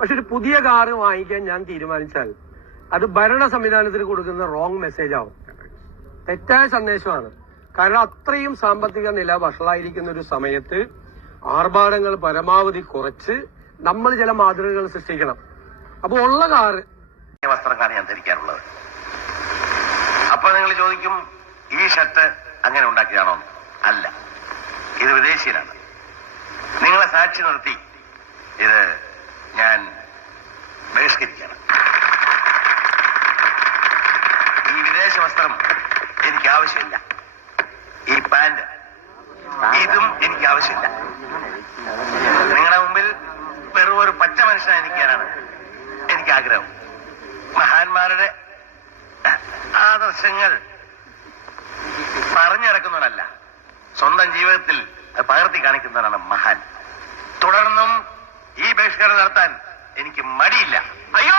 പക്ഷെ ഒരു പുതിയ കാറ് വാങ്ങിക്കാൻ ഞാൻ തീരുമാനിച്ചാൽ അത് ഭരണ സംവിധാനത്തിന് കൊടുക്കുന്ന റോങ് മെസ്സേജ് ആവും, തെറ്റായ സന്ദേശമാണ്. കാരണം അത്രയും സാമ്പത്തിക നില വഷളായിരിക്കുന്ന ഒരു സമയത്ത് ആർഭാടങ്ങൾ പരമാവധി കുറച്ച് നമ്മൾ ചില മാതൃകകൾ സൃഷ്ടിക്കണം. അപ്പൊ ഉള്ള കാറ് വസ്ത്രങ്ങളാണ് ഞാൻ ധരിക്കാറുള്ളത്. അപ്പൊ നിങ്ങൾ ചോദിക്കും, ഈ ഷർട്ട് അങ്ങനെ ഉണ്ടാക്കിയതാണോ? അല്ല, ഇത് വിദേശീയനാണ്. നിങ്ങളെ സാക്ഷി നിർത്തി ഇത് ഞാൻ ബഹിഷ്കരിക്കുകയാണ്. ഈ വിദേശ വസ്ത്രം എനിക്ക് ആവശ്യമില്ല. ഈ പാന്റ് ഇതും എനിക്ക് ആവശ്യമില്ല. നിങ്ങളുടെ മുമ്പിൽ വെറും ഒരു പച്ച മനുഷ്യനായിരിക്കാനാണ് എനിക്ക് ആഗ്രഹം. മഹാന്മാരുടെ ആദർശങ്ങൾ പറഞ്ഞിറക്കുന്നവനല്ല, സ്വന്തം ജീവിതത്തിൽ അത് പകർത്തി കാണിക്കുന്നവനാണ് മഹാൻ. തുടർന്നും ഈ ബഹിഷ്കരണം നടത്താൻ എനിക്ക് മടിയില്ല. അയ്യോ